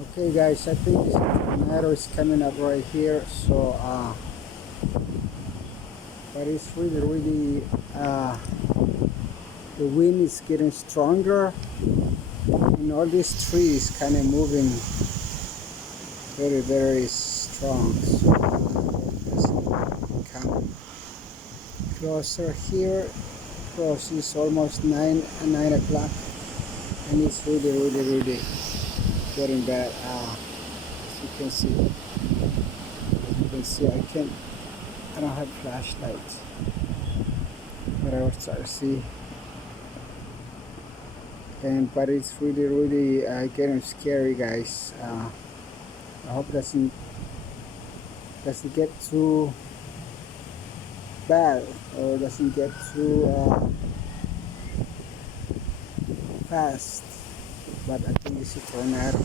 Okay guys, I think this tornado is coming up right here, so but it's really the wind is getting stronger and all these trees kind of moving very strong, so let's come closer here because it's almost 9 o'clock and it's really getting bad. As you can see, I don't have flashlights, but I will start to see. But it's really getting scary, guys. I hope it doesn't get too bad or doesn't get too fast. But I think it's a tornado.